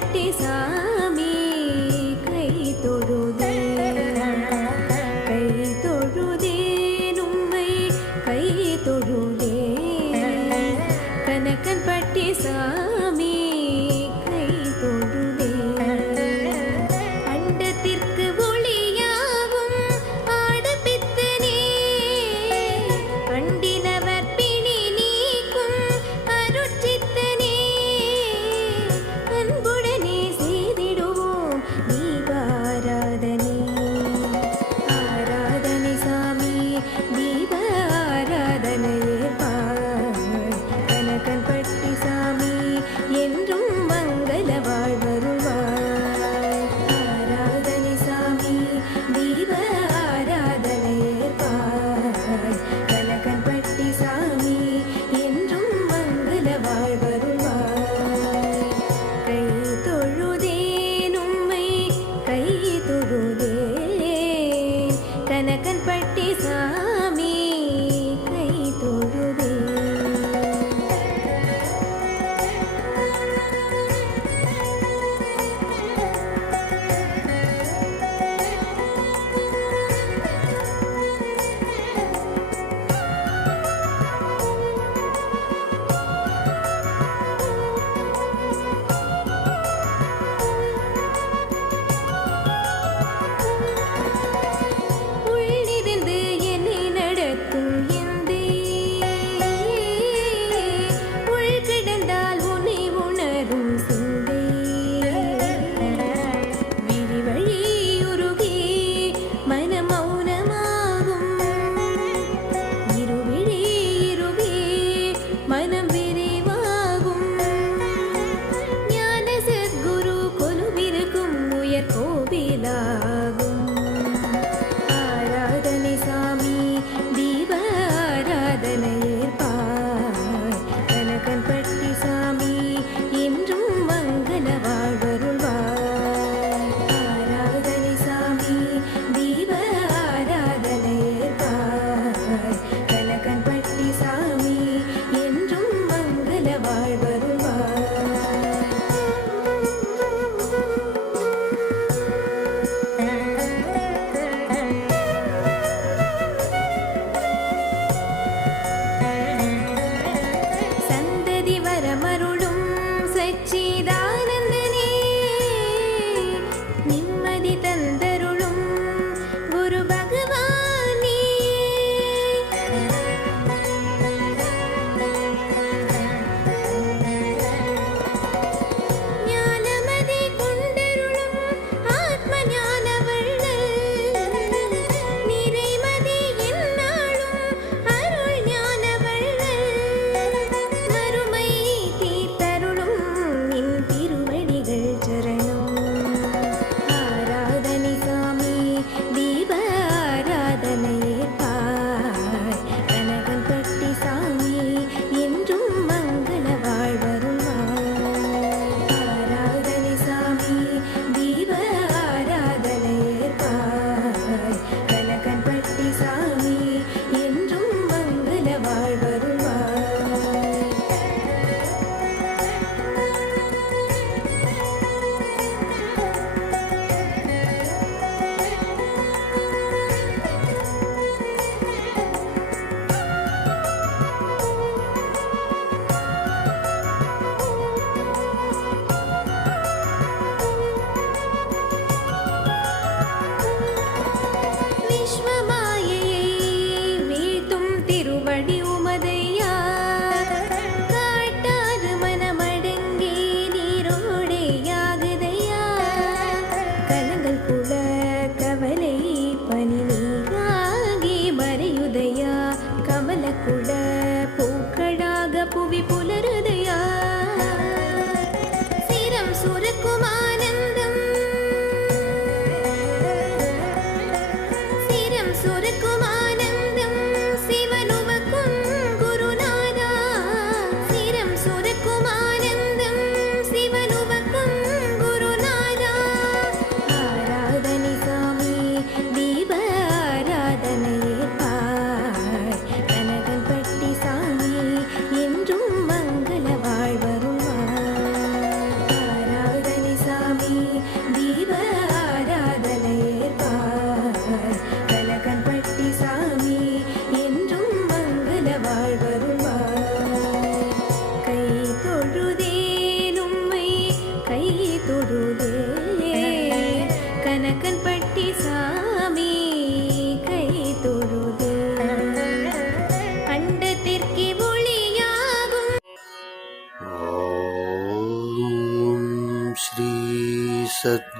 தட்டி சாமி கை தொழுதே. கை தொழுதே உம்மை கை தொழுதே. கனக்கன் பட்டி சாமி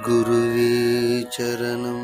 श्री सद्गुरुवे चरणम्